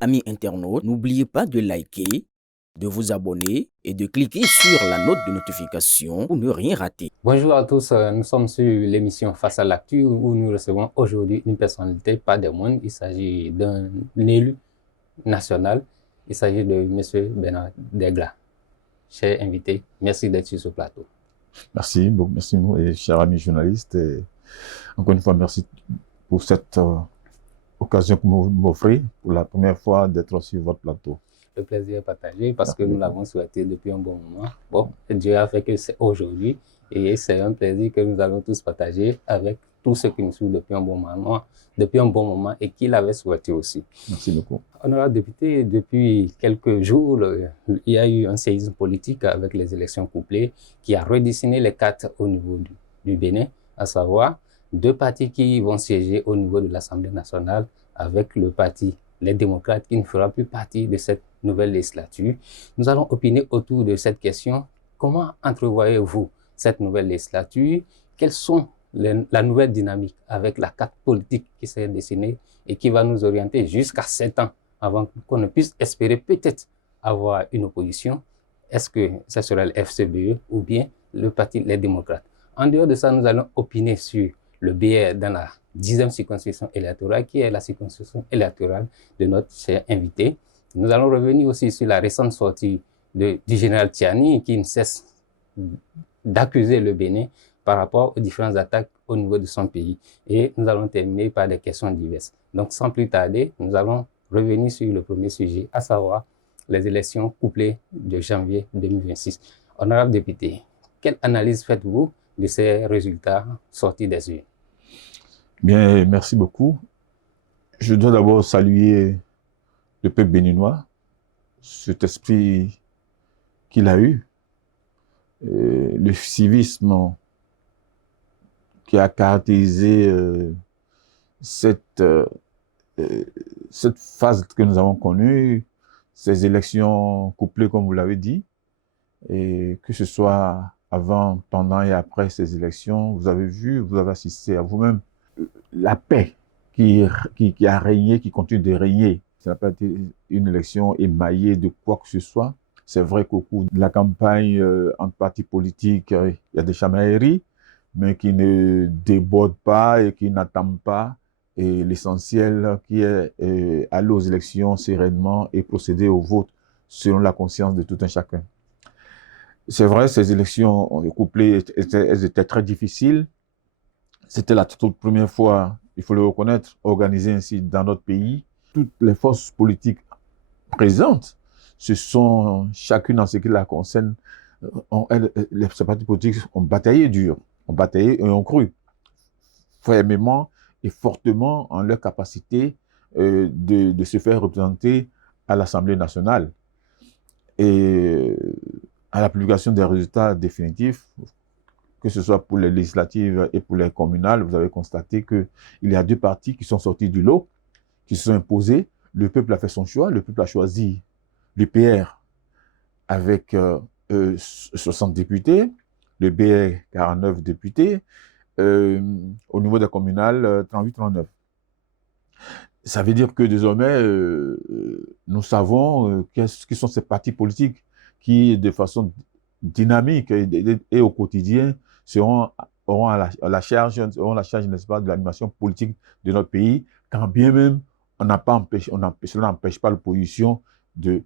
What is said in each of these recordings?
Amis internautes, n'oubliez pas de liker, de vous abonner et de cliquer sur la note de notification pour ne rien rater. Bonjour à tous, nous sommes sur l'émission Face à l'actu où nous recevons aujourd'hui une personnalité, pas des moindres. Il s'agit d'un élu national, il s'agit de M. Bernard Degla. Cher invité, merci d'être sur ce plateau. Merci, beaucoup merci, et chers amis journalistes. Et encore une fois, merci pour cette occasion que vous m'offrez pour la première fois d'être sur votre plateau. Le plaisir est partagé parce que nous l'avons souhaité depuis un bon moment. Bon, Dieu a fait que c'est aujourd'hui et c'est un plaisir que nous allons tous partager avec tous ceux qui nous suivent depuis un bon moment et qui l'avaient souhaité aussi. Merci beaucoup. Honorable député, depuis quelques jours, il y a eu un séisme politique avec les élections couplées qui a redessiné les cartes au niveau du Bénin, à savoir deux partis qui vont siéger au niveau de l'Assemblée nationale avec le parti Les Démocrates qui ne fera plus partie de cette nouvelle législature. Nous allons opiner autour de cette question. Comment entrevoyez-vous cette nouvelle législature? Quelles sont la nouvelle dynamique avec la carte politique qui s'est dessinée et qui va nous orienter jusqu'à 7 ans avant qu'on ne puisse espérer peut-être avoir une opposition? Est-ce que ce sera le FCBE ou bien le parti Les Démocrates? En dehors de ça, nous allons opiner sur le BR dans la 10e circonscription électorale, qui est la circonscription électorale de notre cher invité. Nous allons revenir aussi sur la récente sortie du général Tiani, qui ne cesse d'accuser le Bénin par rapport aux différentes attaques au niveau de son pays. Et nous allons terminer par des questions diverses. Donc, sans plus tarder, nous allons revenir sur le premier sujet, à savoir les élections couplées de janvier 2026. Honorable député, quelle analyse faites-vous de ces résultats sortis des urnes? Bien, merci beaucoup. Je dois d'abord saluer le peuple béninois, cet esprit qu'il a eu, le civisme qui a caractérisé cette phase que nous avons connue, ces élections couplées, comme vous l'avez dit, et que ce soit avant, pendant et après ces élections, vous avez vu, vous avez assisté à vous-même, la paix qui a régné, qui continue de régner. Ça n'a pas été une élection émaillée de quoi que ce soit. C'est vrai qu'au cours de la campagne entre partis politiques, il y a des chamailleries, mais qui ne débordent pas et qui n'attendent pas. Et l'essentiel qui est aller aux élections sereinement et procéder au vote selon la conscience de tout un chacun. C'est vrai, ces élections couplées, elles étaient très difficiles. C'était la toute première fois, il faut le reconnaître, organisée ainsi dans notre pays. Toutes les forces politiques présentes, ce sont chacune en ce qui la concerne, ces partis politiques ont bataillé dur, ont bataillé et ont cru fermement et fortement en leur capacité de se faire représenter à l'Assemblée nationale. Et à la publication des résultats définitifs, que ce soit pour les législatives et pour les communales, vous avez constaté qu'il y a deux partis qui sont sortis du lot, qui se sont imposés. Le peuple a fait son choix, le peuple a choisi l'UPR avec 60 députés, le BR 49 députés, au niveau des communales 38-39. Ça veut dire que désormais, nous savons qui sont ces partis politiques qui, de façon dynamique et au quotidien, auront la charge, n'est-ce pas, de l'animation politique de notre pays, quand bien même cela n'empêche pas l'opposition d'être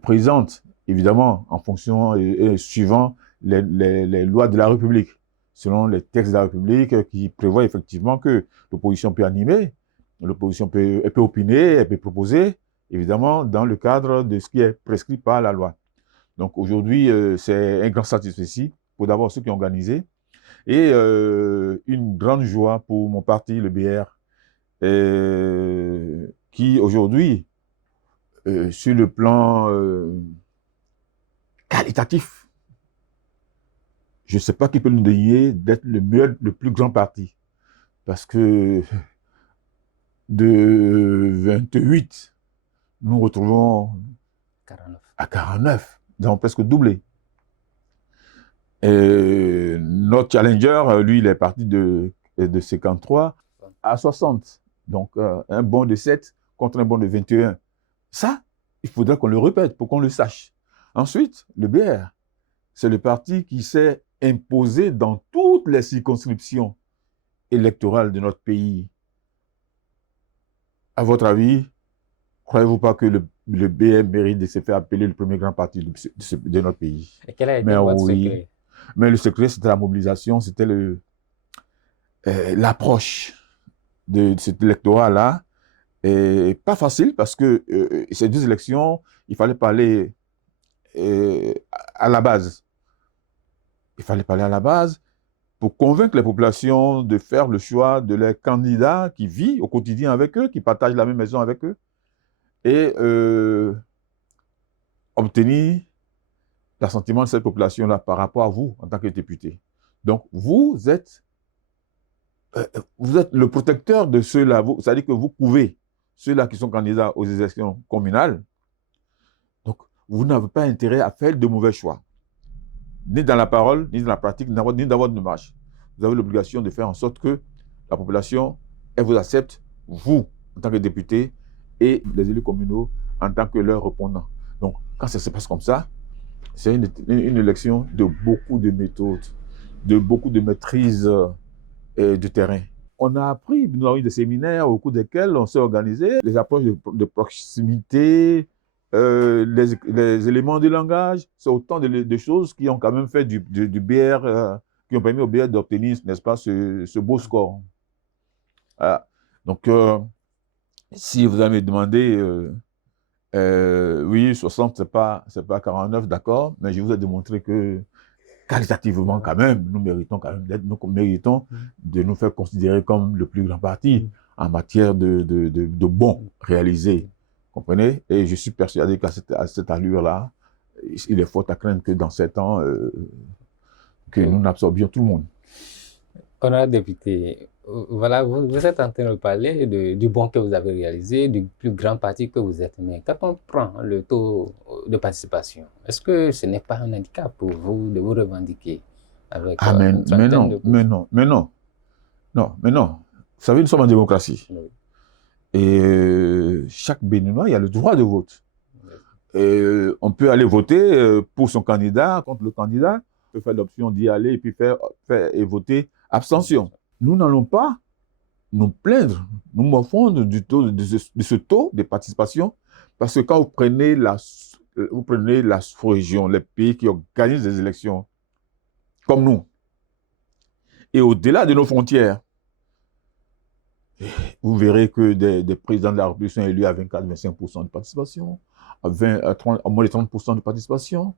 présente, évidemment, en fonction et suivant les lois de la République, selon les textes de la République qui prévoient effectivement que l'opposition peut animer, l'opposition peut opiner, elle peut proposer, évidemment, dans le cadre de ce qui est prescrit par la loi. Donc aujourd'hui, c'est un grand satisfait pour d'abord ceux qui ont organisé et une grande joie pour mon parti, le BR, qui aujourd'hui, sur le plan qualitatif, je ne sais pas qui peut nous donner d'être le meilleur, le plus grand parti. Parce que de 28, nous retrouvons 49. à 49. Nous avons presque doublé. Et notre challenger, lui, il est parti de 53 à 60. Donc, un bond de 7 contre un bon de 21. Ça, il faudrait qu'on le répète pour qu'on le sache. Ensuite, le BR, c'est le parti qui s'est imposé dans toutes les circonscriptions électorales de notre pays. À votre avis, croyez-vous pas que le BR mérite de se faire appeler le premier grand parti de notre pays? Et quel a été Mais votre oui, secret? mais le secret, c'était la mobilisation, c'était l'approche de cet électorat-là. Et pas facile parce que ces 2 élections, il fallait parler à la base. Il fallait parler à la base pour convaincre les populations de faire le choix de leurs candidats qui vivent au quotidien avec eux, qui partagent la même maison avec eux, et obtenir l'assentiment de cette population-là par rapport à vous en tant que député. Donc, vous êtes le protecteur de ceux-là, c'est-à-dire que vous pouvez, ceux-là qui sont candidats aux élections communales. Donc, vous n'avez pas intérêt à faire de mauvais choix, ni dans la parole, ni dans la pratique, ni dans votre démarche. Vous avez l'obligation de faire en sorte que la population, elle vous accepte, vous, en tant que député, et les élus communaux, en tant que leurs répondants. Donc, quand ça se passe comme ça, c'est une élection de beaucoup de méthodes, de beaucoup de maîtrise de terrain. On a appris, nous avons eu des séminaires au cours desquels on s'est organisé, les approches de proximité, les éléments de langage, c'est autant de choses qui ont quand même fait du BR, qui ont permis au BR d'obtenir, n'est-ce pas, ce beau score. Voilà. Donc, si vous allez me demander, oui, 60, c'est pas 49, d'accord, mais je vous ai démontré que qualitativement, quand même, nous méritons de nous faire considérer comme le plus grand parti en matière de bons réalisés. Comprenez? Et je suis persuadé qu'à cette allure-là, il est fort à craindre que dans 7 ans, que nous n'absorbions tout le monde. Honorable député, voilà, vous êtes en train de parler du bon que vous avez réalisé, du plus grand parti que vous êtes. Mais quand on prend le taux de participation, est-ce que ce n'est pas un handicap pour vous de vous revendiquer avec une trentaine de pourcents? Mais non. Vous savez, nous sommes en démocratie. Oui. Et chaque Béninois, il a le droit de vote. Et on peut aller voter pour son candidat, contre le candidat. On peut faire l'option d'y aller et puis faire et voter abstention. Nous n'allons pas nous plaindre, nous morfondre de ce taux de participation, parce que quand vous prenez la sous-région, les pays qui organisent des élections, comme nous, et au-delà de nos frontières, vous verrez que des présidents de la République sont élus à 24-25% de participation, à moins de 30% de participation,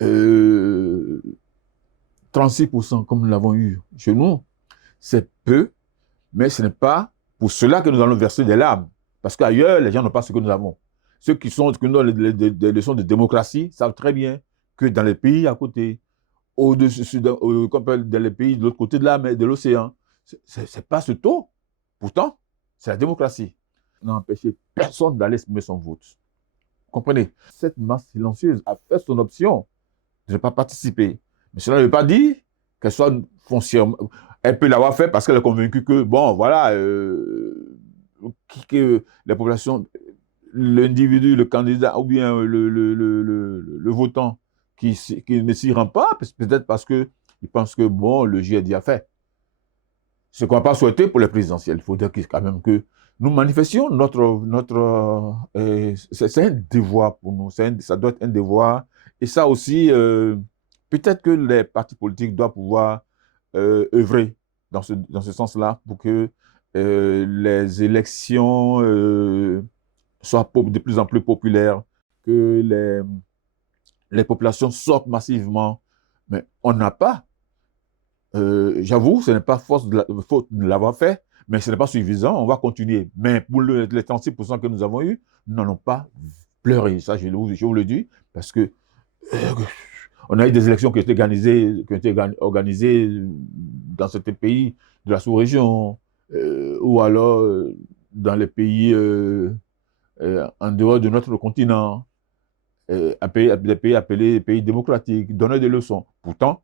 36% comme nous l'avons eu chez nous. C'est peu, mais ce n'est pas pour cela que nous allons verser des larmes. Parce qu'ailleurs, les gens n'ont pas ce que nous avons. Ceux qui nous donnent des leçons de démocratie savent très bien que dans les pays à côté, au-dessus, dans les pays de l'autre côté de la mer, de l'océan, ce n'est pas ce taux. Pourtant, c'est la démocratie. On n'a empêché personne d'aller exprimer son vote. Vous comprenez? Cette masse silencieuse a fait son option de ne pas participer. Mais cela ne veut pas dire qu'elle soit foncièrement... Elle peut l'avoir fait parce qu'elle est convaincue que, bon, voilà, que les populations, l'individu, le candidat ou bien le votant qui ne s'y rend pas, peut-être parce qu'il pense que, bon, le jeu est déjà fait. Ce qu'on n'a pas souhaité pour les présidentielles. Il faut dire quand même que nous manifestions c'est un devoir pour nous, ça doit être un devoir. Et ça aussi, peut-être que les partis politiques doivent pouvoir œuvrer dans ce sens-là pour que les élections soient de plus en plus populaires, que les populations sortent massivement. Mais on n'a pas, j'avoue, ce n'est pas faute de l'avoir fait, mais ce n'est pas suffisant, on va continuer. Mais pour les 36% que nous avons eu, nous n'allons pas pleurer. Ça, je vous le dis, parce que on a eu des élections qui ont été organisées dans certains pays de la sous-région, ou alors dans les pays en dehors de notre continent, des pays appelés pays démocratiques, donner des leçons. Pourtant,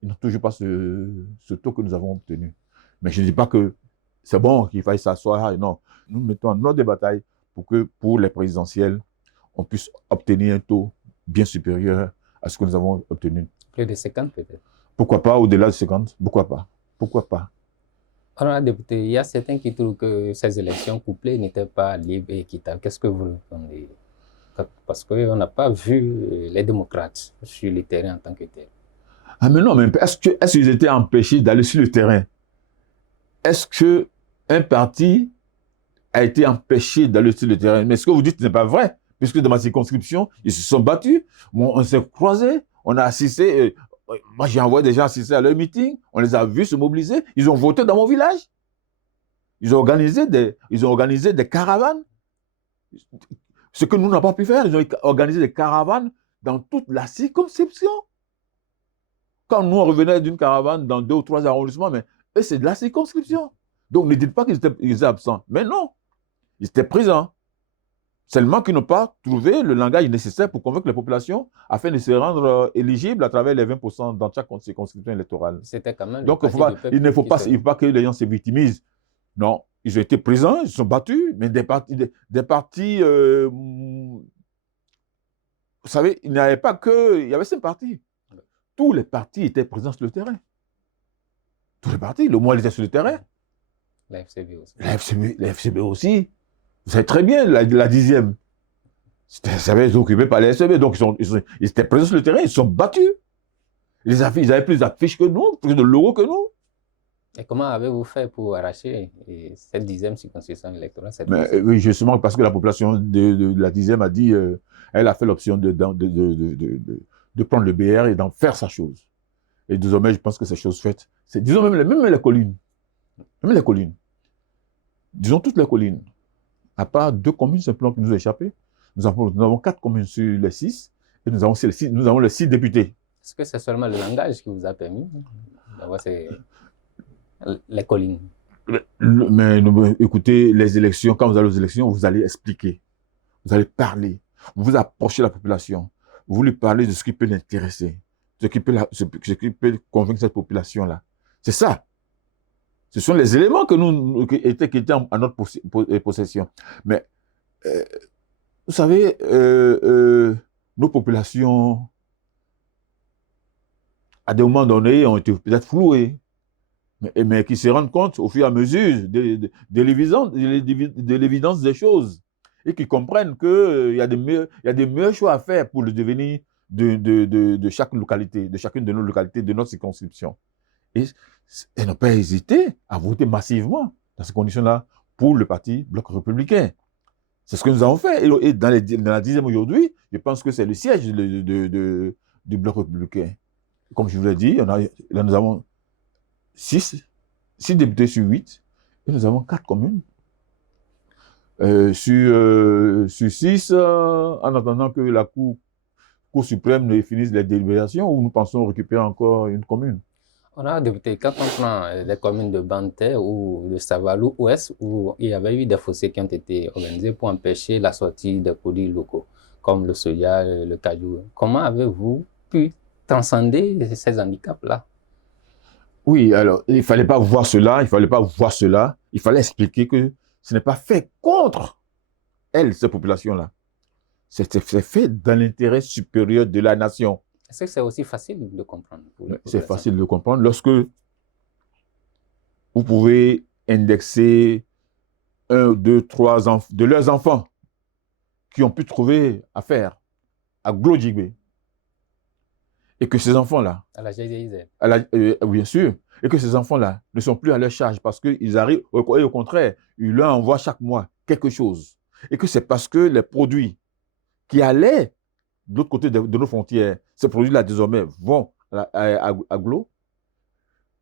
ils n'ont toujours pas ce taux que nous avons obtenu. Mais je ne dis pas que c'est bon qu'il faille s'asseoir. Non, nous mettons en ordre de bataille pour que pour les présidentielles, on puisse obtenir un taux bien supérieur à ce que nous avons obtenu. Plus de 50 peut-être. Pourquoi pas au-delà de 50? Pourquoi pas? Pourquoi pas? Honorable député, il y a certains qui trouvent que ces élections couplées n'étaient pas libres et équitables. Qu'est-ce que vous répondez? Parce qu'on n'a pas vu les démocrates sur le terrain en tant que tel. Ah mais non, mais est-ce qu'ils étaient empêchés d'aller sur le terrain? Est-ce qu'un parti a été empêché d'aller sur le terrain? Mais ce que vous dites n'est pas vrai, puisque dans ma circonscription, ils se sont battus, on s'est croisés, on a assisté, moi j'ai envoyé des gens assister à leur meeting, on les a vus se mobiliser, ils ont voté dans mon village, ils ont organisé des caravanes, ce que nous n'avons pas pu faire, ils ont organisé des caravanes dans toute la circonscription. Quand nous, on revenait d'une caravane dans 2 ou 3 arrondissements, mais eux, c'est de la circonscription. Donc, ne dites pas qu'ils étaient absents. Mais non, ils étaient présents. Seulement qu'ils n'ont pas trouvé le langage nécessaire pour convaincre les populations afin de se rendre éligibles à travers les 20% dans chaque circonscription électorale. C'était quand même donc, il ne faut pas que les gens se victimisent. Non, ils ont été présents, ils se sont battus, mais des partis vous savez, il n'y avait pas que... Il y avait 5 partis. Tous les partis étaient présents sur le terrain. Tous les partis, le MOAL était sur le terrain. La FCB aussi. La FCB aussi. Vous savez très bien, la 10e. Ça avait été occupé par la FCB. Donc, ils étaient présents sur le terrain, ils se sont battus. Ils avaient plus d'affiches que nous, plus de logos que nous. Et comment avez-vous fait pour arracher cette 10e circonscription électorale? Oui, justement, parce que la population de la 10e a dit, elle a fait l'option de prendre le BR et d'en faire sa chose. Et désormais, je pense que c'est chose faite. Disons même les collines. Même les collines. Disons toutes les collines. À part 2 communes simplement qui nous ont échappé, nous avons 4 communes sur les 6 et nous avons les 6 députés. Est-ce que c'est seulement le langage qui vous a permis d'avoir les collines? Mais écoutez, les élections, quand vous allez aux élections, vous allez expliquer, vous allez parler, vous approchez la population, vous lui parlez de ce qui peut l'intéresser, ce qui peut convaincre cette population-là. C'est ça. Ce sont les éléments qui étaient en notre possession. Mais, vous savez, nos populations, à des moments donnés, ont été peut-être flouées, mais qui se rendent compte au fur et à mesure de l'évidence des choses et qui comprennent qu'il y a des meilleurs choix à faire pour le devenir de chaque localité, de chacune de nos localités, de notre circonscription. Et elles n'ont pas hésité à voter massivement dans ces conditions-là pour le parti Bloc républicain. C'est ce que nous avons fait. Et dans la 10e aujourd'hui, je pense que c'est le siège du Bloc républicain. Comme je vous l'ai dit, là nous avons 6 députés sur 8 et nous avons 4 communes. Sur 6, en attendant que la Cour suprême ne finisse les délibérations, où nous pensons récupérer encore une commune. On a député, quand on prend les communes de Banté ou de Savalou Ouest, où il y avait eu des fossés qui ont été organisés pour empêcher la sortie des produits locaux, comme le soja, le cajou. Comment avez-vous pu transcender ces handicaps-là? Oui, alors, il ne fallait pas voir cela, il fallait expliquer que ce n'est pas fait contre ces populations-là. C'est fait dans l'intérêt supérieur de la nation. Est-ce que c'est aussi facile de comprendre? C'est facile de comprendre. Lorsque vous pouvez indexer 1, 2, 3 de leurs enfants qui ont pu trouver affaire à Glodjigbe, et que ces enfants-là, à la GIZ, bien sûr, et que ces enfants-là ne sont plus à leur charge parce qu'ils arrivent, et au contraire, ils leur envoient chaque mois quelque chose. Et que c'est parce que les produits qui allaient de l'autre côté de nos frontières, ces produits-là désormais vont à Glo,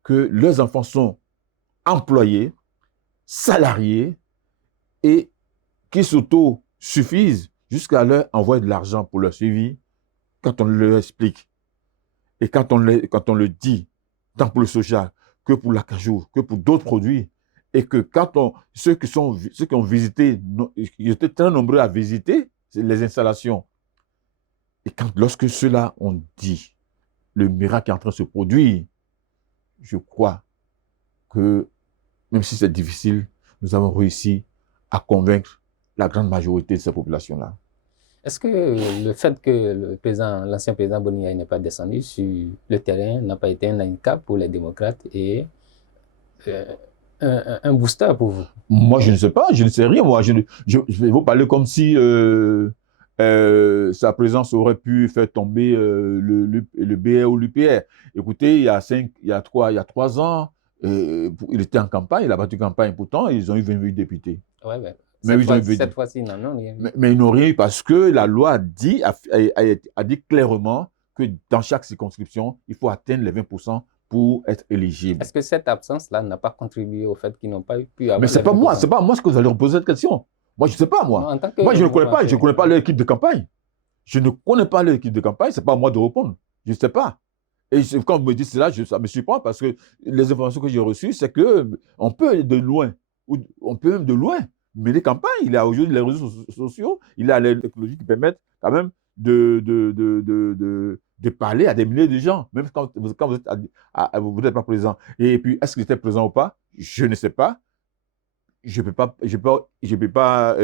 que leurs enfants sont employés, salariés, et qui s'auto-suffisent jusqu'à leur envoyer de l'argent pour leur suivi quand on leur explique. Et quand on le dit, tant pour le soja que pour l'acajou, que pour d'autres produits, et que ceux qui ont visité, ils étaient très nombreux à visiter les installations. Et lorsque ceux-là ont dit, le miracle est en train de se produire, je crois que, même si c'est difficile, nous avons réussi à convaincre la grande majorité de ces populations-là. Est-ce que le fait que l'ancien président Boni n'est pas descendu sur le terrain n'a pas été un handicap pour les démocrates et euh, un booster pour vous? Moi, je ne sais pas, je ne sais rien. Moi, je vais vous parler comme si sa présence aurait pu faire tomber le BR ou l'UPR. Écoutez, il y a 3 ans, il était en campagne, il a battu campagne. Pourtant, ils ont eu 28 députés. Ouais, ben, Mais cette fois-ci, non, non, rien. Mais ils n'ont rien eu parce que la loi a dit clairement que dans chaque circonscription, il faut atteindre les 20% pour être éligible. Est-ce que cette absence-là n'a pas contribué au fait qu'ils n'ont pas pu avoir Mais c'est pas moi ce que vous allez me poser cette question. Moi, je ne sais pas, moi. Non, Moi, je ne connais pas leur équipe de campagne. Je ne connais pas leur équipe de campagne, ce n'est pas à moi de répondre. Je ne sais pas. Et quand vous me dites cela, ça me surprend parce que les informations que j'ai reçues, c'est qu'on peut de loin, on peut même de loin mener campagne. Il y a aujourd'hui les réseaux sociaux, il y a les technologies qui permettent quand même de parler à des milliers de gens, même quand vous n'êtes pas présent. Et puis, est-ce que j'étais présent ou pas? Je ne sais pas. Je ne peux pas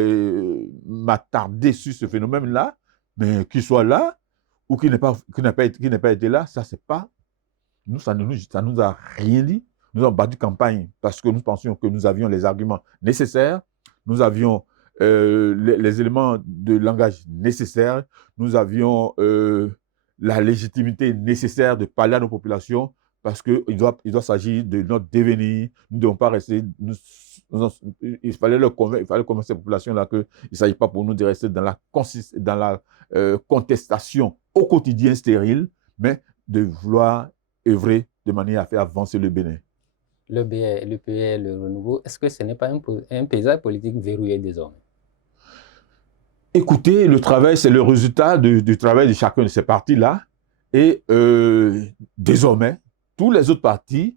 m'attarder sur ce phénomène-là, mais qu'il soit là ou qu'il n'ait pas été là, ça, c'est pas. Nous, ça nous a rien dit. Nous avons battu campagne parce que nous pensions que nous avions les arguments nécessaires, nous avions les éléments de langage nécessaires, nous avions la légitimité nécessaire de parler à nos populations parce qu'il doit s'agir de notre devenir. Nous ne devons pas rester. Il fallait convaincre ces populations-là qu'il ne s'agit pas pour nous de rester dans la contestation au quotidien stérile, mais de vouloir œuvrer de manière à faire avancer le Bénin. Le BR, l'UPR, le renouveau, est-ce que ce n'est pas un paysage politique verrouillé désormais? Écoutez, le travail, c'est le résultat du travail de chacun de ces partis-là. Et désormais, tous les autres partis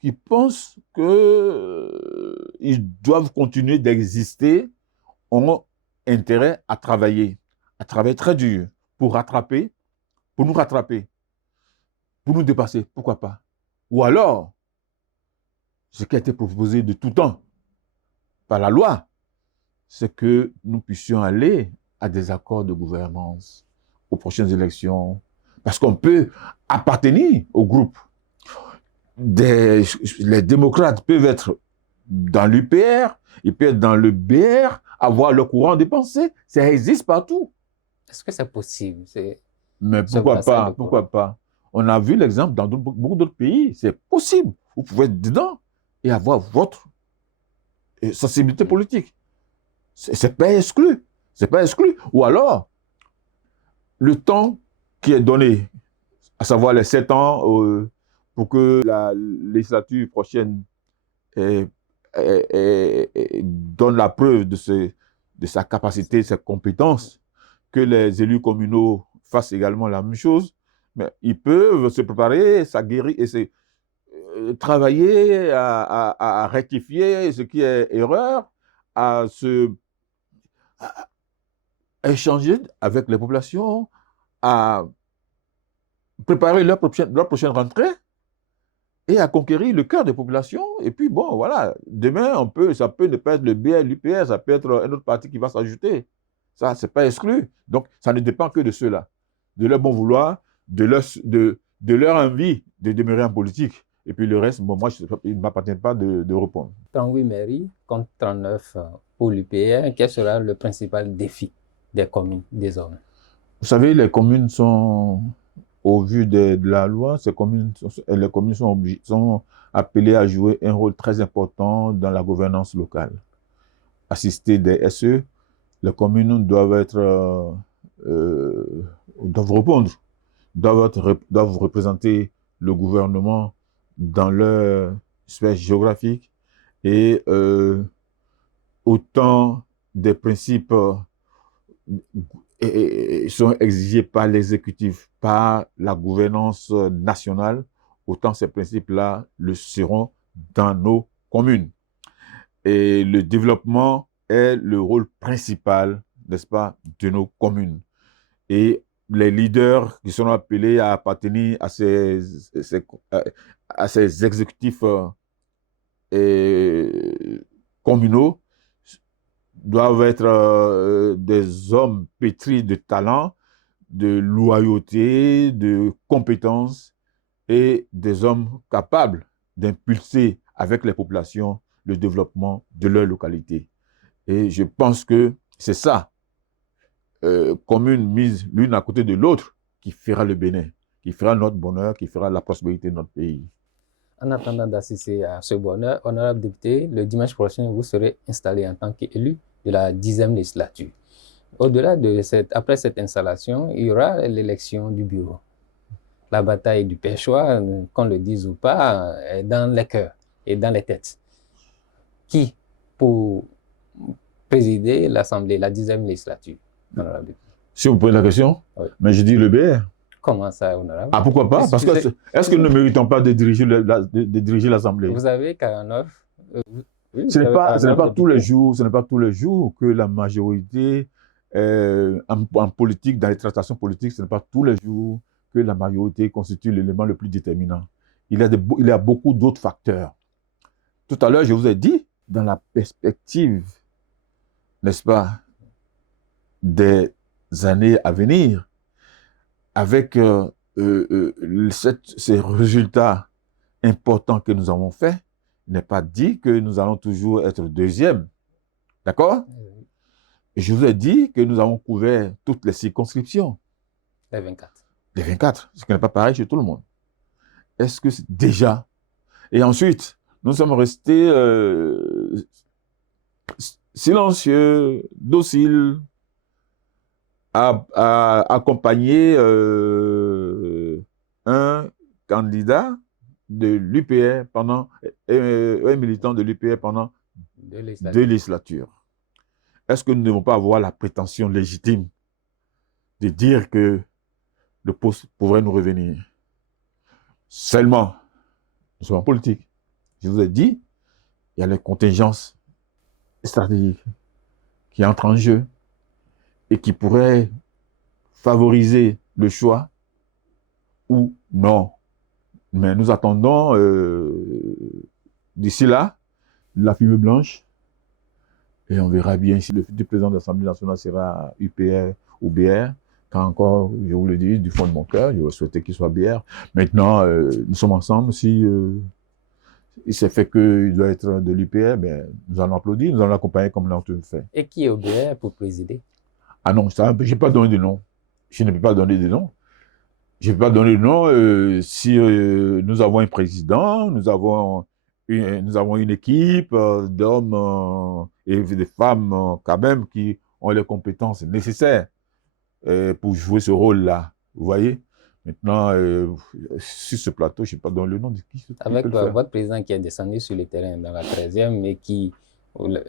qui pensent qu'ils doivent continuer d'exister ont intérêt à travailler très dur pour nous rattraper, pour nous dépasser, pourquoi pas. Ou alors, ce qui a été proposé de tout temps par la loi, c'est que nous puissions aller à des accords de gouvernance aux prochaines élections, parce qu'on peut appartenir au groupe. Les démocrates peuvent être dans l'UPR, ils peuvent être dans le BR, avoir leur courant de pensée, ça existe partout. Est-ce que c'est possible? Mais pourquoi pas? Pourquoi pas? On a vu l'exemple dans beaucoup d'autres pays, c'est possible. Vous pouvez être dedans et avoir votre sensibilité politique. C'est pas exclu. C'est pas exclu. Ou alors, le temps qui est donné, à savoir les 7 ans, pour que la législature prochaine donne la preuve de sa capacité, de ses compétences, que les élus communaux fassent également la même chose, mais ils peuvent se préparer, s'aguerrir et travailler à rectifier ce qui est erreur, à échanger avec les populations, à préparer leur prochaine rentrée et à conquérir le cœur des populations. Et puis, bon, voilà, demain, ça peut ne pas être le BR, l'UPR, ça peut être un autre parti qui va s'ajouter. Ça, ce n'est pas exclu. Donc, ça ne dépend que de ceux-là, de leur bon vouloir, de leur envie de demeurer en politique. Et puis le reste, bon, moi, il ne m'appartient pas de répondre. 38 mairies contre 39 pour l'UPR, quel sera le principal défi des communes désormais? Vous savez, les communes sont, au vu de la loi, les communes sont appelées à jouer un rôle très important dans la gouvernance locale. Assister des SE, les communes doivent répondre, doivent représenter le gouvernement dans leur sphère géographique et autant des principes sont exigés par l'exécutif, par la gouvernance nationale, autant ces principes-là le seront dans nos communes. Et le développement est le rôle principal, n'est-ce pas, de nos communes. Et les leaders qui sont appelés à appartenir à ces exécutifs communaux doivent être des hommes pétris de talent, de loyauté, de compétences et des hommes capables d'impulser avec les populations le développement de leur localité. Et je pense que c'est ça, commune mise l'une à côté de l'autre, qui fera le Bénin, qui fera notre bonheur, qui fera la prospérité de notre pays. En attendant d'assister à ce bonheur, honorable député, le dimanche prochain, vous serez installé en tant qu'élu de la 10e législature. Au-delà de après cette installation, il y aura l'élection du bureau. La bataille du Perchoir, qu'on le dise ou pas, est dans les cœurs et dans les têtes. Qui pour présider l'Assemblée, la 10e législature, honorable député? Si vous posez la question, oui. Mais je dis le BR. Comment ça, honorable? Ah, pourquoi pas? Parce que est-ce que nous ne méritons pas de diriger l'Assemblée? Vous avez 49. Oui, ce n'est pas tous les jours que la majorité en politique, dans les tractations politiques, ce n'est pas tous les jours que la majorité constitue l'élément le plus déterminant. Il y a beaucoup d'autres facteurs. Tout à l'heure, je vous ai dit, dans la perspective, n'est-ce pas, des années à venir, avec ces résultats importants que nous avons faits, il n'est pas dit que nous allons toujours être deuxième. D'accord? Je vous ai dit que nous avons couvert toutes les circonscriptions. Les 24. Les 24, ce qui n'est pas pareil chez tout le monde. Est-ce que c'est déjà? Et ensuite, nous sommes restés silencieux, dociles, à accompagner un candidat de l'UPR pendant, un militant de l'UPR pendant 2 législatures. Est-ce que nous ne devons pas avoir la prétention légitime de dire que le poste pourrait nous revenir? Seulement, nous sommes en politique. Je vous ai dit, il y a les contingences stratégiques qui entrent en jeu et qui pourraient favoriser le choix ou non. Mais nous attendons d'ici là la fumée blanche et on verra bien si le futur président de l'Assemblée nationale sera UPR ou BR. Quand encore, je vous le dis, du fond de mon cœur, je souhaitais qu'il soit BR. Maintenant, nous sommes ensemble. Si il s'est fait qu'il doit être de l'UPR, ben, nous allons applaudir, nous allons l'accompagner comme nous l'avons fait. Et qui est au BR pour présider? Ah non, je n'ai pas donné de nom. Je ne peux pas donner de nom. Je ne peux pas donner de nom si nous avons un président, nous avons une équipe d'hommes et de femmes quand même qui ont les compétences nécessaires pour jouer ce rôle-là. Vous voyez? Maintenant, sur ce plateau, je ne sais pas donner le nom de qui. Avec votre président qui est descendu sur le terrain dans la 13e, mais qui,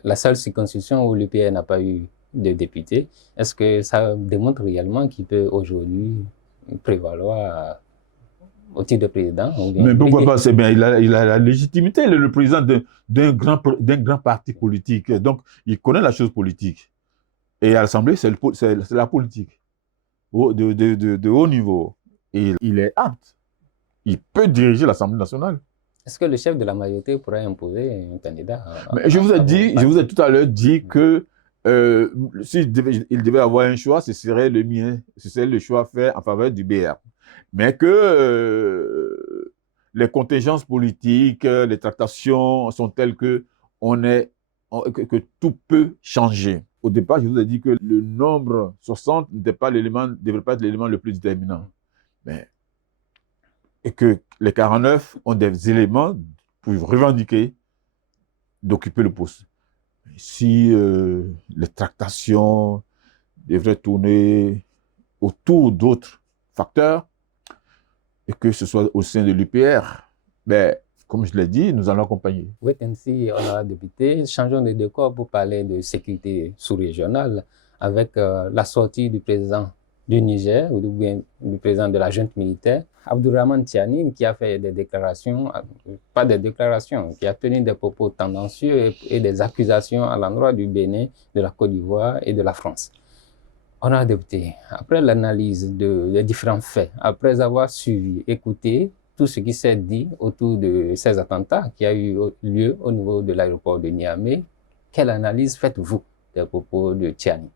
la seule circonscription où l'UPR n'a pas eu de député, est-ce que ça démontre réellement qu'il peut aujourd'hui prévaloir au titre de président? Mais pourquoi pas? C'est bien, il a la légitimité, il est le président d'un grand parti politique, donc il connaît la chose politique. Et à l'Assemblée, c'est la politique, de haut niveau. Et il est apte. Il peut diriger l'Assemblée nationale. Est-ce que le chef de la majorité pourrait imposer un candidat? Mais je vous ai tout à l'heure dit que s'il devait avoir un choix, ce serait le mien. Ce serait le choix fait en faveur du BR. Mais que les contingences politiques, les tractations sont telles que tout peut changer. Au départ, je vous ai dit que le nombre 60 ne devrait pas être l'élément le plus déterminant. Et que les 49 ont des éléments pour revendiquer d'occuper le poste. Si les tractations devraient tourner autour d'autres facteurs, et que ce soit au sein de l'UPR, comme je l'ai dit, nous allons accompagner. Oui, ainsi, honorable député, changeons de décor pour parler de sécurité sous-régionale avec la sortie du président du Niger, ou bien du président de la junte militaire, Abdourahmane Tiani, qui a fait des déclarations, pas des déclarations, qui a tenu des propos tendancieux et des accusations à l'endroit du Bénin, de la Côte d'Ivoire et de la France. Honorable député, après l'analyse des différents faits, après avoir suivi, écouté tout ce qui s'est dit autour de ces attentats qui a eu lieu au niveau de l'aéroport de Niamey, quelle analyse faites-vous des propos de Tiani?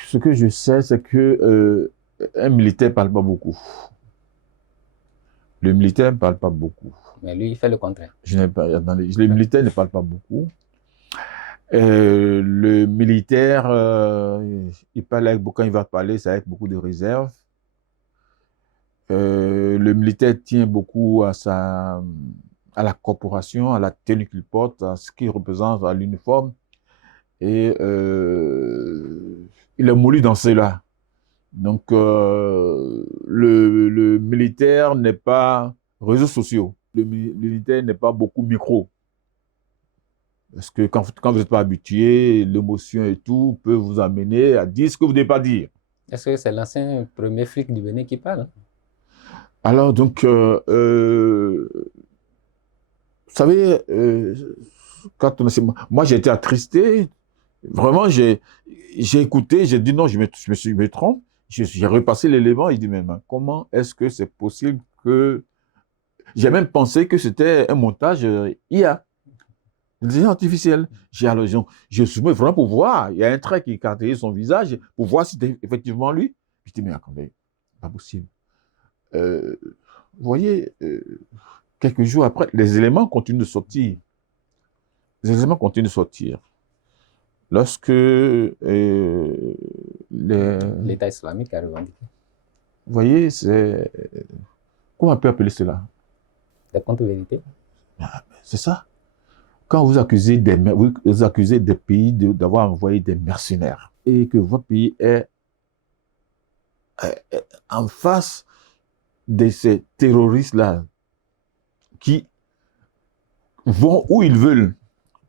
Ce que je sais, c'est que un militaire ne parle pas beaucoup. Le militaire ne parle pas beaucoup. Mais lui, il fait le contraire. Attendez, le militaire ne parle pas beaucoup. Le militaire, il parle avec beaucoup, quand il va parler, c'est avec beaucoup de réserve. Le militaire tient beaucoup à la corporation, à la tenue qu'il porte, à ce qu'il représente, à l'uniforme. Et il est moulu dans cela. Donc, le militaire n'est pas réseaux sociaux. Le militaire n'est pas beaucoup micro. Parce que quand vous n'êtes pas habitué, l'émotion et tout peut vous amener à dire ce que vous ne devez pas dire. Est-ce que c'est l'ancien premier flic du Bénin qui parle? Alors, donc, vous savez, quand moi j'ai été attristé, vraiment, j'ai écouté, j'ai dit non, je me trompe. J'ai repassé l'élément, il dit, mais comment est-ce que c'est possible que... J'ai même pensé que c'était un montage IA, l'intelligence artificielle. Je soumets vraiment pour voir. Il y a un trait qui caractérise son visage pour voir si c'était effectivement lui. Je dis, mais attendez, pas possible. Vous voyez, quelques jours après, les éléments continuent de sortir. Les éléments continuent de sortir. Lorsque l'État islamique a revendiqué. Vous voyez, c'est... Comment on peut appeler cela? Des contre-vérités. C'est ça. Quand vous accusez des pays d'avoir envoyé des mercenaires et que votre pays est en face de ces terroristes-là qui vont où ils veulent,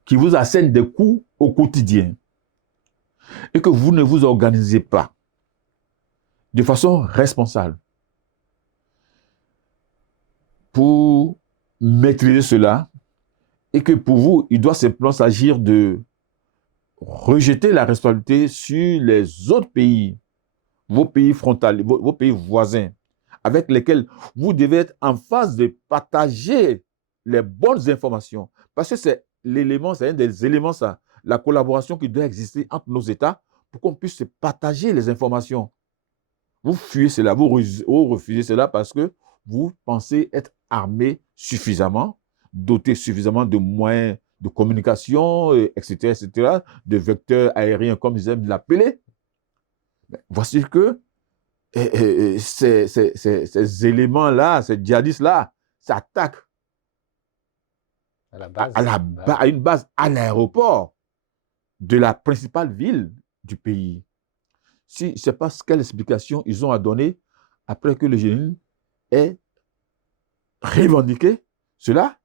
qui vous assènent des coups au quotidien et que vous ne vous organisez pas de façon responsable pour maîtriser cela et que pour vous, il doit simplement s'agir de rejeter la responsabilité sur les autres pays, vos pays frontaliers, vos pays voisins, avec lesquels vous devez être en phase de partager les bonnes informations. Parce que c'est l'élément, c'est un des éléments, ça, la collaboration qui doit exister entre nos États pour qu'on puisse se partager les informations. Vous fuyez cela, vous refusez cela parce que vous pensez être armé suffisamment, doté suffisamment de moyens de communication, etc., etc., de vecteurs aériens, comme ils aiment l'appeler. Voici que ces éléments-là, ces djihadistes-là, s'attaquent à une base, à l'aéroport de la principale ville du pays. Si, je ne sais pas quelle explication ils ont à donner après que le génie ait revendiqué cela.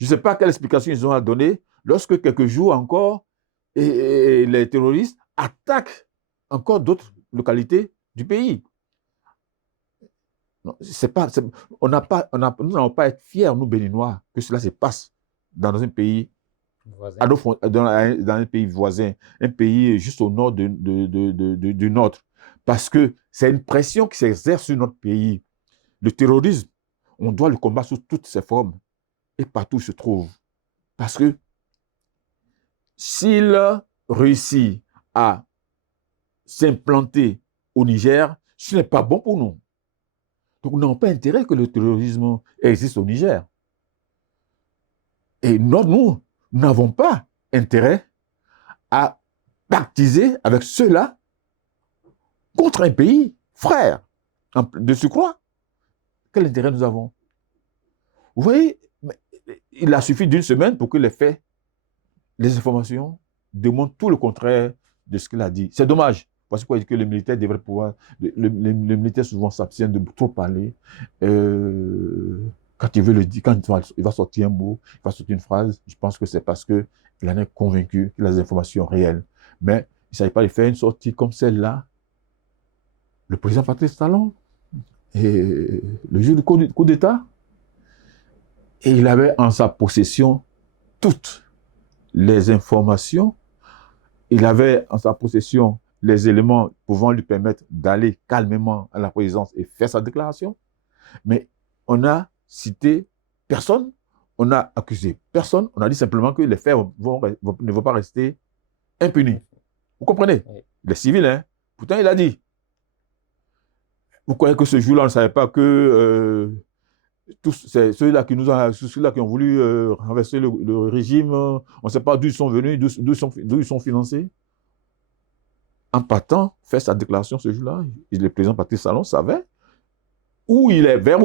Je ne sais pas quelle explication ils ont à donner lorsque quelques jours encore, les terroristes attaquent encore d'autres localités du pays. Non, nous n'allons pas être fiers, nous Béninois, que cela se passe dans un pays dans un pays voisin, un pays juste au nord du nôtre. Parce que c'est une pression qui s'exerce sur notre pays. Le terrorisme, on doit le combattre sous toutes ses formes et partout où il se trouve. Parce que s'il réussit à s'implanter au Niger, ce n'est pas bon pour nous. Donc, nous n'avons pas intérêt que le terrorisme existe au Niger. Et nous n'avons pas intérêt à pactiser avec ceux-là contre un pays frère. De surcroît, quel intérêt nous avons? Vous voyez, il a suffi d'une semaine pour que les faits, les informations démontrent tout le contraire de ce qu'il a dit. C'est dommage. Parce que les militaires devraient pouvoir... Les militaires souvent s'abstiennent de trop parler. Quand il veut le dire, quand il va sortir un mot, il va sortir une phrase, je pense que c'est parce qu'il en est convaincu qu'il a des informations réelles. Mais il ne s'agit pas de faire une sortie comme celle-là. Le président Patrice Talon, le jour du coup d'État, et il avait en sa possession toutes les informations. Il avait en sa possession les éléments pouvant lui permettre d'aller calmement à la présidence et faire sa déclaration. Mais on a cité personne, on a accusé personne, on a dit simplement que les faits ne vont pas rester impunis. Vous comprenez? Oui. Les civils, hein. Pourtant, il a dit. Vous croyez que ce jour-là, on ne savait pas que tous ceux-là ceux-là qui ont voulu renverser le régime, on ne sait pas d'où ils sont venus, d'où ils sont financés. En partant, faire sa déclaration ce jour-là, le président Patrice Talon savait vers où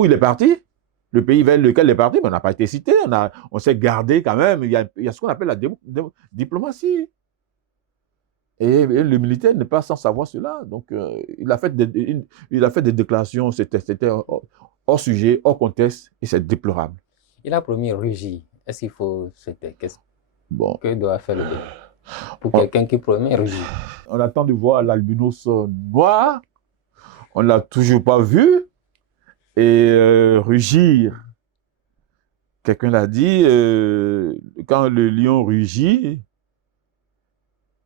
il est parti, le pays vers lequel il est parti, mais on n'a pas été cité, on s'est gardé quand même. Il y a ce qu'on appelle la diplomatie. Et le militaire n'est pas sans savoir cela. Donc, il a fait des déclarations, c'était hors sujet, hors contexte, et c'est déplorable. Il a promis rugir. Est-ce qu'il faut se taire? Bon. Que doit faire le Bénin pour quelqu'un qui promet rugir? On attend de voir l'albinos noir. On ne l'a toujours pas vu. Et rugir, quelqu'un l'a dit, quand le lion rugit,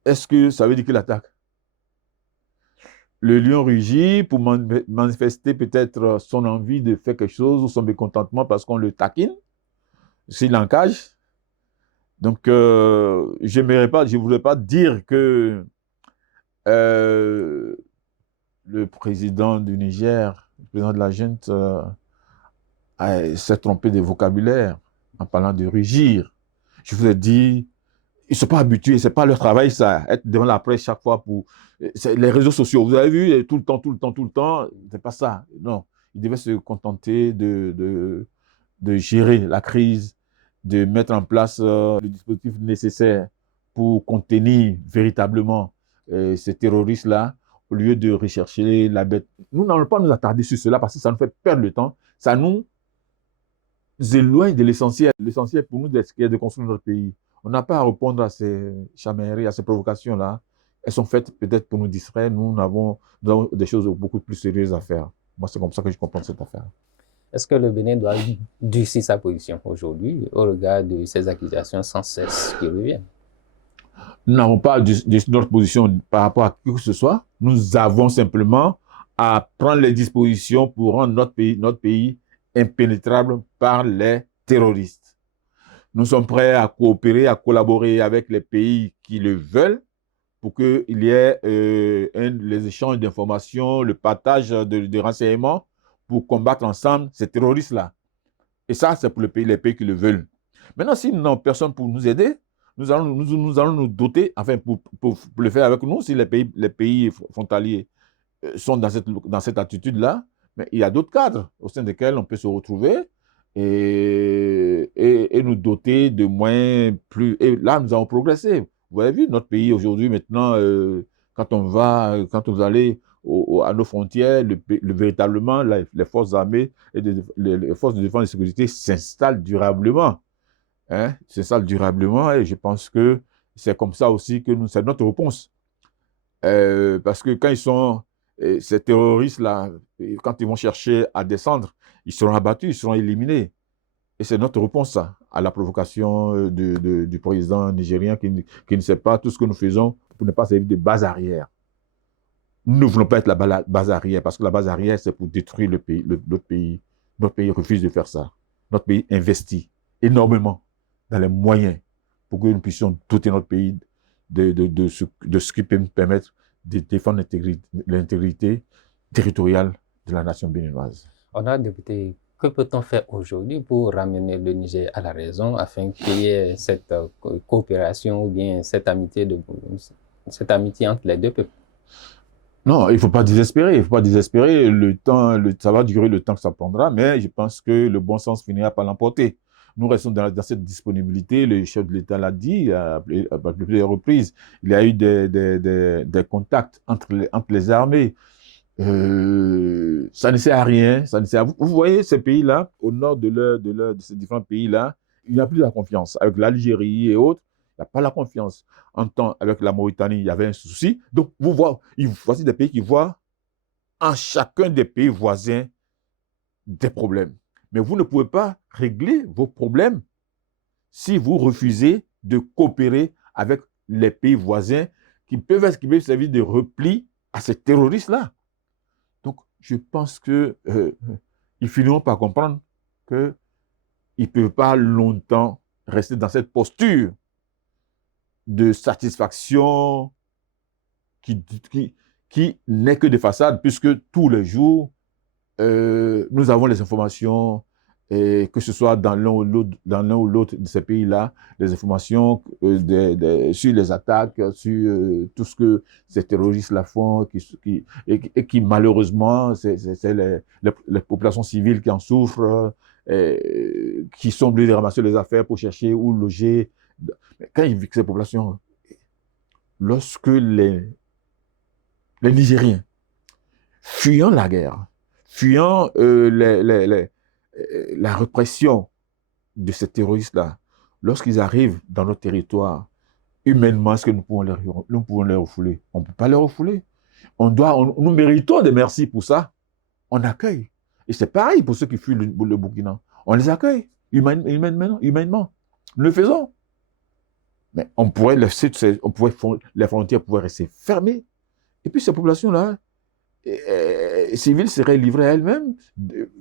est-ce que ça veut dire qu'il attaque? Le lion rugit pour manifester peut-être son envie de faire quelque chose ou son mécontentement parce qu'on le taquine, s'il encage. Donc, je ne voudrais pas dire que le président du Niger, le président de la junte, s'est trompé de vocabulaire en parlant de rugir. Je vous ai dit, ils ne sont pas habitués, ce n'est pas leur travail, ça, être devant la presse chaque fois pour... Les réseaux sociaux, vous avez vu, tout le temps, ce n'est pas ça. Non, ils devaient se contenter de gérer la crise, de mettre en place le dispositif nécessaire pour contenir véritablement ces terroristes-là, au lieu de rechercher la bête. Nous n'allons pas nous attarder sur cela parce que ça nous fait perdre le temps. Ça nous éloigne de l'essentiel. L'essentiel pour nous, c'est de construire notre pays. On n'a pas à répondre à ces chamailleries, à ces provocations-là. Elles sont faites peut-être pour nous distraire. Nous avons des choses beaucoup plus sérieuses à faire. Moi, c'est comme ça que je comprends cette affaire. Est-ce que le Bénin doit durcir sa position aujourd'hui au regard de ces accusations sans cesse qui reviennent? Nous n'avons pas durci notre position par rapport à qui que ce soit. Nous avons simplement à prendre les dispositions pour rendre notre pays impénétrable par les terroristes. Nous sommes prêts à coopérer, à collaborer avec les pays qui le veulent pour qu'il y ait les échanges d'informations, le partage de renseignements pour combattre ensemble ces terroristes-là. Et ça, c'est pour les pays qui le veulent. Maintenant, si nous n'avons personne pour nous aider, nous allons nous doter, enfin, pour le faire avec nous, si les pays frontaliers sont dans cette attitude-là, mais il y a d'autres cadres au sein desquels on peut se retrouver et nous doter de moyens plus... Et là, nous avons progressé. Vous avez vu, notre pays aujourd'hui, maintenant, quand vous allez à nos frontières, véritablement, les forces armées et les forces de défense et de sécurité s'installent durablement. Hein, s'installent durablement et je pense que c'est comme ça aussi que c'est notre réponse. Parce que quand ces terroristes-là, quand ils vont chercher à descendre, ils seront abattus, ils seront éliminés. Et c'est notre réponse à la provocation du président nigérien qui ne sait pas tout ce que nous faisons pour ne pas servir de base arrière. Nous ne voulons pas être la base arrière, parce que la base arrière, c'est pour détruire le pays, notre pays. Notre pays refuse de faire ça. Notre pays investit énormément dans les moyens pour que nous puissions doter notre pays de ce qui peut nous permettre de défendre l'intégrité territoriale de la nation béninoise. Honorable député, que peut-on faire aujourd'hui pour ramener le Niger à la raison afin qu'il y ait cette coopération ou bien cette amitié entre les deux peuples? Non, il ne faut pas désespérer. Il ne faut pas désespérer. Ça va durer le temps que ça prendra, mais je pense que le bon sens finira par l'emporter. Nous restons dans cette disponibilité. Le chef de l'État l'a dit à plusieurs reprises. Il y a eu des contacts entre les armées. Ça ne sert à rien. Vous voyez ces pays-là, au nord de ces différents pays-là, il n'y a plus de la confiance. Avec l'Algérie et autres, il n'y a pas la confiance. En temps, avec la Mauritanie, il y avait un souci. Donc, voici des pays qui voient en chacun des pays voisins des problèmes. Mais vous ne pouvez pas régler vos problèmes si vous refusez de coopérer avec les pays voisins qui peuvent servir de repli à ces terroristes-là. Donc, je pense qu'ils finiront par comprendre qu'ils ne peuvent pas longtemps rester dans cette posture de satisfaction qui n'est que de façade, puisque tous les jours, nous avons les informations, et que ce soit dans l'un ou l'autre de ces pays-là, des informations sur les attaques, sur tout ce que ces terroristes-là font, et qui malheureusement, c'est les populations civiles qui en souffrent, qui sont obligées de ramasser les affaires pour chercher où loger. Quand ils vivent ces populations, lorsque les Nigériens, fuyant la guerre, fuyant la répression de ces terroristes-là, lorsqu'ils arrivent dans notre territoire, humainement, est-ce que nous pouvons les refouler? On ne peut pas les refouler. Nous méritons des merci pour ça. On accueille. Et c'est pareil pour ceux qui fuient le Burkina. On les accueille humainement. Nous le faisons. Mais les frontières pourraient rester fermées. Et puis ces populations-là, civiles seraient livrées à elles-mêmes,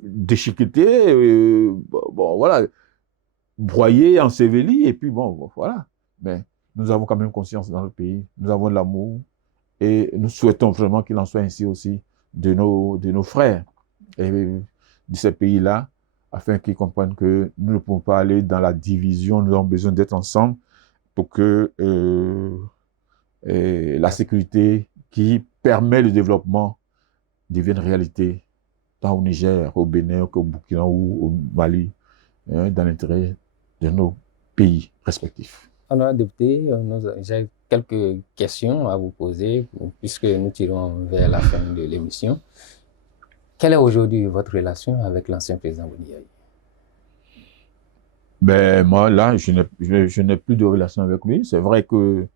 déchiquetées, voilà, broyées, ensevelies, et puis voilà. Mais nous avons quand même conscience dans le pays, nous avons de l'amour, et nous souhaitons vraiment qu'il en soit ainsi aussi de nos frères et de ces pays-là, afin qu'ils comprennent que nous ne pouvons pas aller dans la division, nous avons besoin d'être ensemble pour que la sécurité qui permet le développement devienne réalité, tant au Niger, au Bénin, qu'au Burkina ou au Mali, dans l'intérêt de nos pays respectifs. Honorable député, j'ai quelques questions à vous poser, puisque nous tirons vers la fin de l'émission. Quelle est aujourd'hui votre relation avec l'ancien président Boni Yayi? Ben, moi, là, je n'ai plus de relation avec lui. C'est vrai que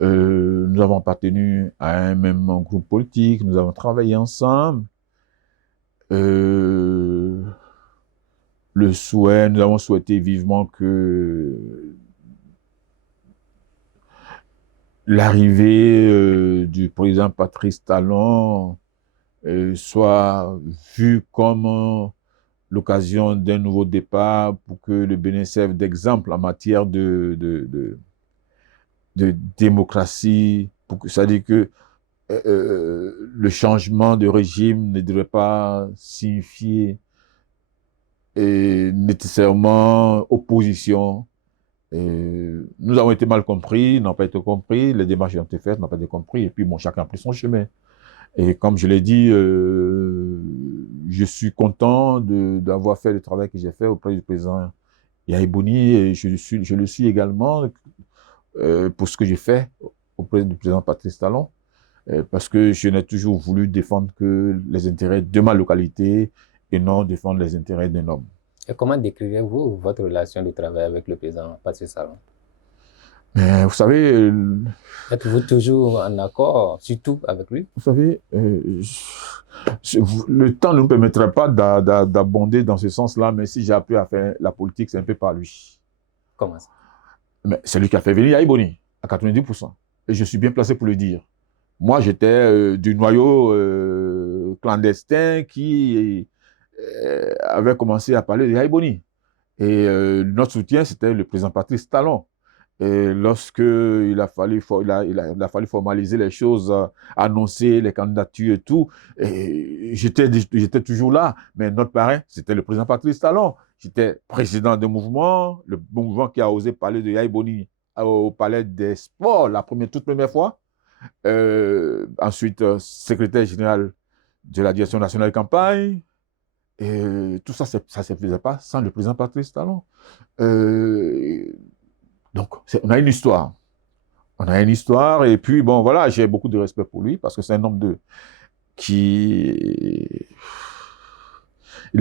nous avons appartenu à un même groupe politique, nous avons travaillé ensemble. Nous avons souhaité vivement que l'arrivée du président Patrice Talon soit vue comme l'occasion d'un nouveau départ pour que le Bénin serve d'exemple en matière de démocratie, c'est-à-dire que le changement de régime ne devrait pas signifier nécessairement opposition. Nous avons été mal compris, n'ont pas été compris, les démarches ont été faites, n'ont pas été compris, et puis chacun a pris son chemin. Et comme je l'ai dit, je suis content d'avoir fait le travail que j'ai fait auprès du président Yayi Boni, et je le suis également pour ce que j'ai fait auprès du président Patrice Talon, parce que je n'ai toujours voulu défendre que les intérêts de ma localité et non défendre les intérêts d'un homme. Et comment décrivez-vous votre relation de travail avec le président Patrice Talon? Mais vous savez... Êtes-vous toujours en accord, surtout avec lui? Vous savez, le temps ne nous permettrait pas d'abonder dans ce sens-là, mais si j'ai appris à faire la politique, c'est un peu par lui. Comment ça? Mais c'est lui qui a fait venir Yayi Boni, à 90%. Et je suis bien placé pour le dire. Moi, j'étais du noyau clandestin qui avait commencé à parler de Yayi Boni. Et notre soutien, c'était le président Patrice Talon. Et lorsque il a fallu formaliser les choses, annoncer les candidatures et tout, j'étais toujours là. Mais notre parrain, c'était le président Patrice Talon. J'étais président du mouvement, le mouvement qui a osé parler de Yayi Boni au Palais des Sports toute première fois. Ensuite, secrétaire général de la direction nationale de campagne. Et tout ça, ça ne se faisait pas sans le président Patrice Talon. Donc, on a une histoire. On a une histoire, et puis, voilà, j'ai beaucoup de respect pour lui, parce que c'est un homme il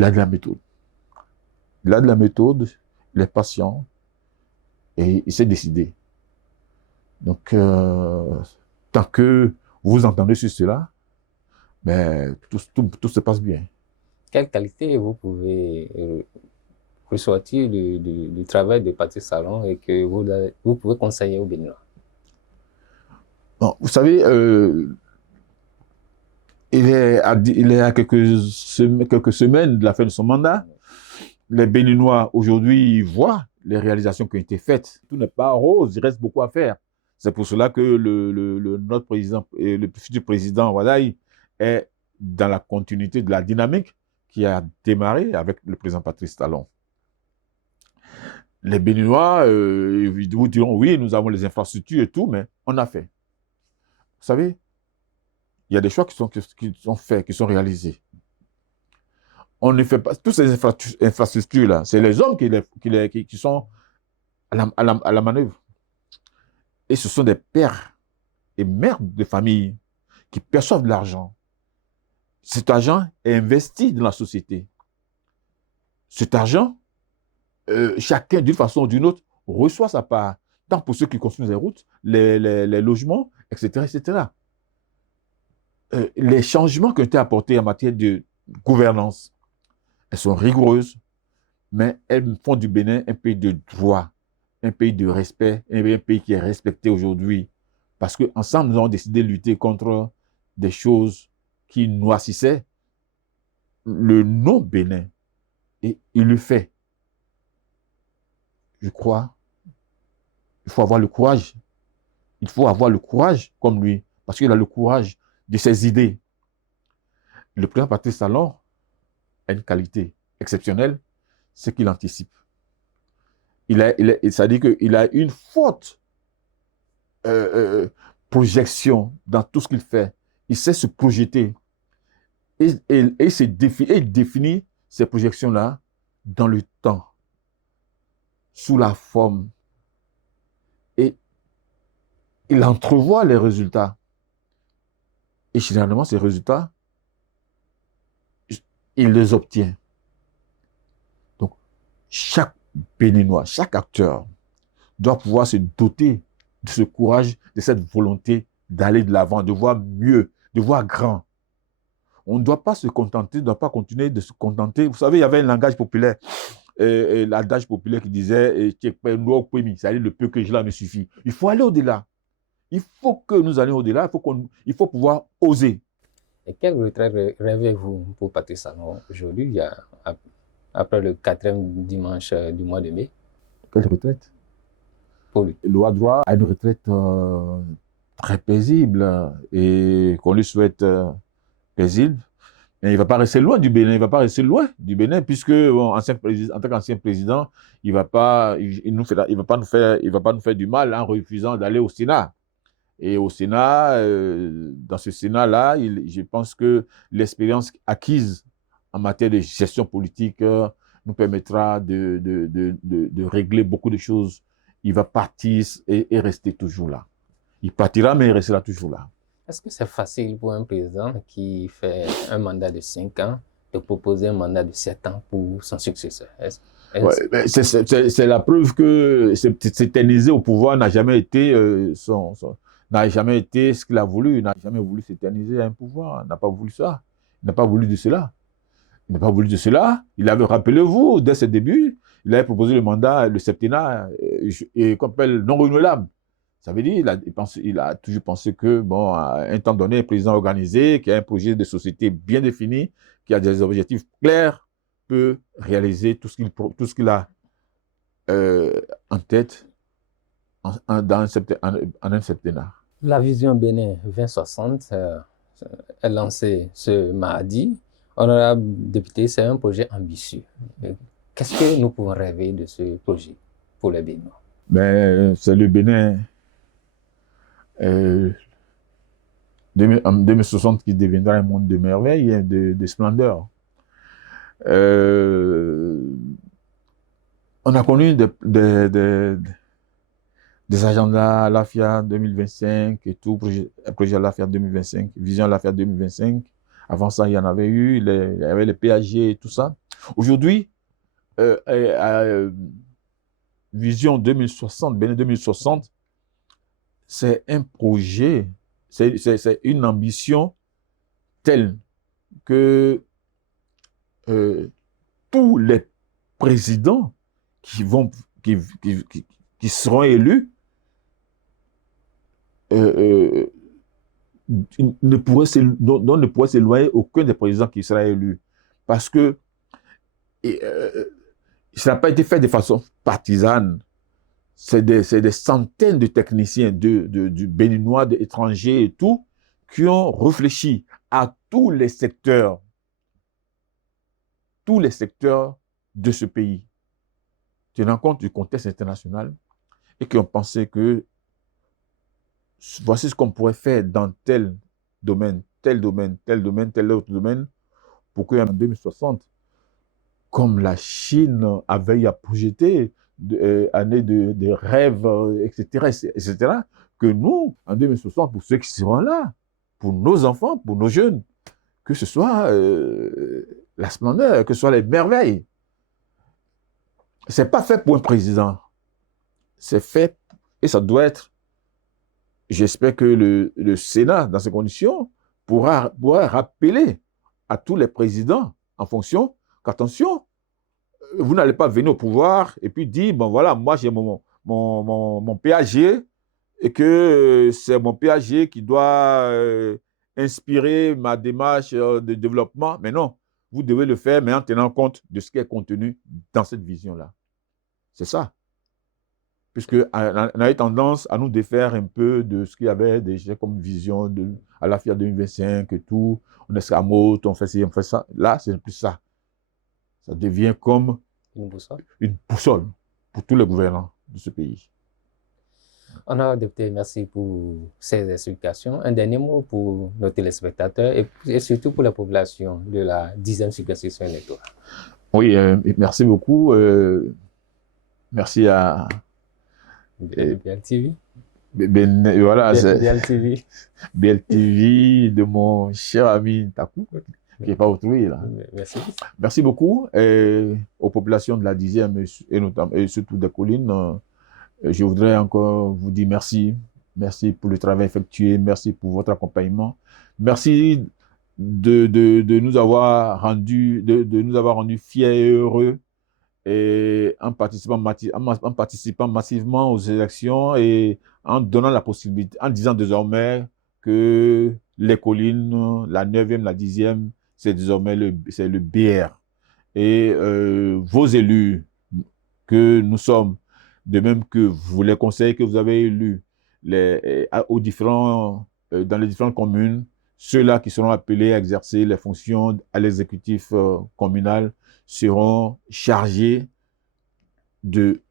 a de la méthode. Il a de la méthode, il est patient, et il s'est décidé. Donc, tant que vous entendez sur cela, mais tout se passe bien. Quelle qualité vous pouvez ressortir du travail de Patrice Talon et que vous pouvez conseiller aux Béninois? Bon, vous savez, il est à quelques semaines de la fin de son mandat. Les Béninois, aujourd'hui, voient les réalisations qui ont été faites. Tout n'est pas rose, il reste beaucoup à faire. C'est pour cela que notre président, le futur président Wadaï est dans la continuité de la dynamique qui a démarré avec le président Patrice Talon. Les Béninois vous diront, oui, nous avons les infrastructures et tout, mais on a fait. Vous savez, il y a des choix qui sont faits, qui sont réalisés. On ne fait pas, toutes ces infrastructures-là, c'est les hommes qui sont à la manœuvre. Et ce sont des pères et mères de famille qui perçoivent de l'argent. Cet argent est investi dans la société. Cet argent, chacun, d'une façon ou d'une autre, reçoit sa part. Tant pour ceux qui construisent les routes, les logements, etc., etc. Les changements qui ont été apportés en matière de gouvernance, elles sont rigoureuses, mais elles font du Bénin un pays de droit, un pays de respect, un pays qui est respecté aujourd'hui. Parce qu'ensemble, nous avons décidé de lutter contre des choses qui noircissaient le nom Bénin. Et il le fait. Je crois, il faut avoir le courage. Il faut avoir le courage comme lui, parce qu'il a le courage de ses idées. Le président Patrice Talon a une qualité exceptionnelle, c'est qu'il anticipe. Ça dit qu'il a une forte projection dans tout ce qu'il fait. Il sait se projeter. Et il définit ces projections-là dans le temps, sous la forme. Et il entrevoit les résultats. Et généralement, ces résultats, il les obtient. Donc, chaque Béninois, chaque acteur doit pouvoir se doter de ce courage, de cette volonté d'aller de l'avant, de voir mieux, de voir grand. On ne doit pas se contenter, on ne doit pas continuer de se contenter. Vous savez, il y avait un langage populaire, l'adage populaire qui disait « c'est-à-dire le peu que j'ai là me suffit ». Il faut aller au-delà. Il faut que nous allions au-delà, il faut pouvoir oser. Et quelle retraite rêvez-vous pour Patrice Talon aujourd'hui, après le 4e dimanche du mois de mai? Quelle retraite? Pour lui. Le droit à une retraite très paisible et qu'on lui souhaite paisible. Mais il ne va pas rester loin du Bénin, il va pas rester loin du Bénin puisque bon, en tant qu'ancien président, il va pas nous faire du mal en refusant d'aller au Sénat. Et au Sénat, dans ce Sénat-là, je pense que l'expérience acquise en matière de gestion politique nous permettra de régler beaucoup de choses. Il va partir et rester toujours là. Il partira, mais il restera toujours là. Est-ce que c'est facile pour un président qui fait un mandat de 5 ans de proposer un mandat de 7 ans pour son successeur? Ouais, c'est la preuve que s'éterniser au pouvoir n'a jamais été ce qu'il a voulu. Il n'a jamais voulu s'éterniser à un pouvoir. Il n'a pas voulu ça. Il n'a pas voulu de cela. Il n'a pas voulu de cela. Il avait, rappelez-vous, dès ses débuts, il avait proposé le mandat, le septennat, qu'on appelle non renouvelable. Ça veut dire il a toujours pensé que, bon, à un temps donné, un président organisé, qui a un projet de société bien défini, qui a des objectifs clairs, peut réaliser tout ce qu'il a en tête en un septennat. La vision Bénin 2060 est lancée ce mardi. Honorable député, c'est un projet ambitieux. Qu'est-ce que nous pouvons rêver de ce projet pour les Béninois? Mais c'est le Bénin en 2060 qui deviendra un monde de merveille et de splendeur. On a connu des agendas LAFIA 2025 et tout, projet LAFIA 2025, vision LAFIA 2025. Avant ça, il y en avait eu, il y avait les PAG et tout ça. Aujourd'hui, vision 2060, Bénin 2060, c'est un projet, c'est une ambition telle que tous les présidents qui seront élus ne pourraient s'éloigner aucun des présidents qui sera élu. Parce que ça n'a pas été fait de façon partisane. c'est des centaines de techniciens du béninois, d'étrangers et tout, qui ont réfléchi à tous les secteurs de ce pays, tenant compte du contexte international, et qui ont pensé que voici ce qu'on pourrait faire dans tel domaine, tel autre domaine, pour qu'en 2060, comme la Chine avait à projeter années de rêves, etc., que nous, en 2060, pour ceux qui seront là, pour nos enfants, pour nos jeunes, que ce soit la splendeur, que ce soit les merveilles. Ce n'est pas fait pour un président. C'est fait, et ça doit être, j'espère que le Sénat, dans ces conditions, pourra rappeler à tous les présidents en fonction qu'attention, vous n'allez pas venir au pouvoir et puis dire, bon voilà, moi j'ai mon PAG et que c'est mon PAG qui doit inspirer ma démarche de développement. Mais non, vous devez le faire, mais en tenant compte de ce qui est contenu dans cette vision-là. C'est ça. Puisqu'on a eu tendance à nous défaire un peu de ce qu'il y avait déjà comme vision à la FIA 2025 et tout. On est escamote, on fait ci, on fait ça. Là, c'est plus ça. Ça devient comme une boussole pour tous les gouvernants de ce pays. Honorable député, merci pour ces explications. Un dernier mot pour nos téléspectateurs et surtout pour la population de la 10e circonscription électorale. Oui, merci beaucoup. Merci à BLTV. Voilà, BLTV. BLTV de mon cher ami Takou, qui n'est pas autrui là. Merci. Merci beaucoup aux populations de la 10e et surtout des collines. Je voudrais encore vous dire merci. Merci pour le travail effectué. Merci pour votre accompagnement. Merci de nous avoir rendus fiers et heureux et en participant massivement aux élections et en donnant la possibilité, en disant désormais que les collines, la 9e, la 10e, c'est désormais le BR. Et vos élus que nous sommes, de même que vous, les conseils que vous avez élus dans les différentes communes, ceux-là qui seront appelés à exercer les fonctions à l'exécutif communal seront chargés de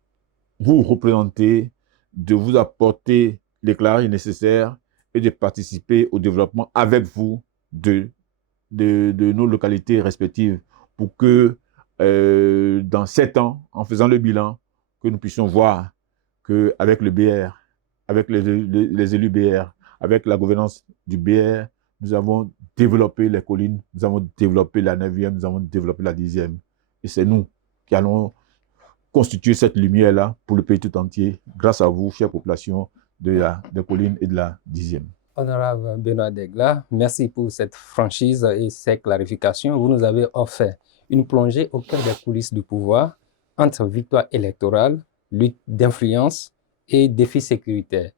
vous représenter, de vous apporter l'éclairage nécessaire et de participer au développement avec vous de nos localités respectives pour que dans 7 ans, en faisant le bilan, que nous puissions voir qu'avec le BR, avec les élus BR, avec la gouvernance du BR, nous avons développé les collines, nous avons développé la 9e, nous avons développé la 10e. Et c'est nous qui allons constituer cette lumière-là pour le pays tout entier, grâce à vous, chère population des collines et de la 10e. Honorable Benoît Degla, merci pour cette franchise et ces clarifications. Vous nous avez offert une plongée au cœur des coulisses du pouvoir entre victoire électorale, lutte d'influence et défis sécuritaires.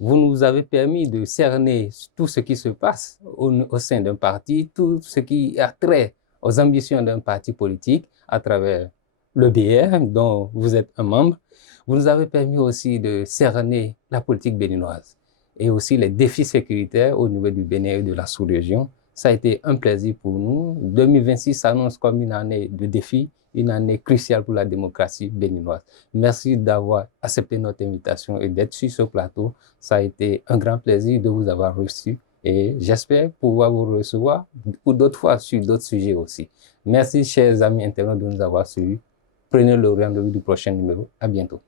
Vous nous avez permis de cerner tout ce qui se passe au sein d'un parti, tout ce qui a trait aux ambitions d'un parti politique à travers le BR, dont vous êtes un membre. Vous nous avez permis aussi de cerner la politique béninoise et aussi les défis sécuritaires au niveau du Bénin et de la sous-région. Ça a été un plaisir pour nous. 2026 s'annonce comme une année de défis, une année cruciale pour la démocratie béninoise. Merci d'avoir accepté notre invitation et d'être sur ce plateau. Ça a été un grand plaisir de vous avoir reçu et j'espère pouvoir vous recevoir ou d'autres fois sur d'autres sujets aussi. Merci, chers amis internautes, de nous avoir suivis. Prenez le rendez-vous du prochain numéro. À bientôt.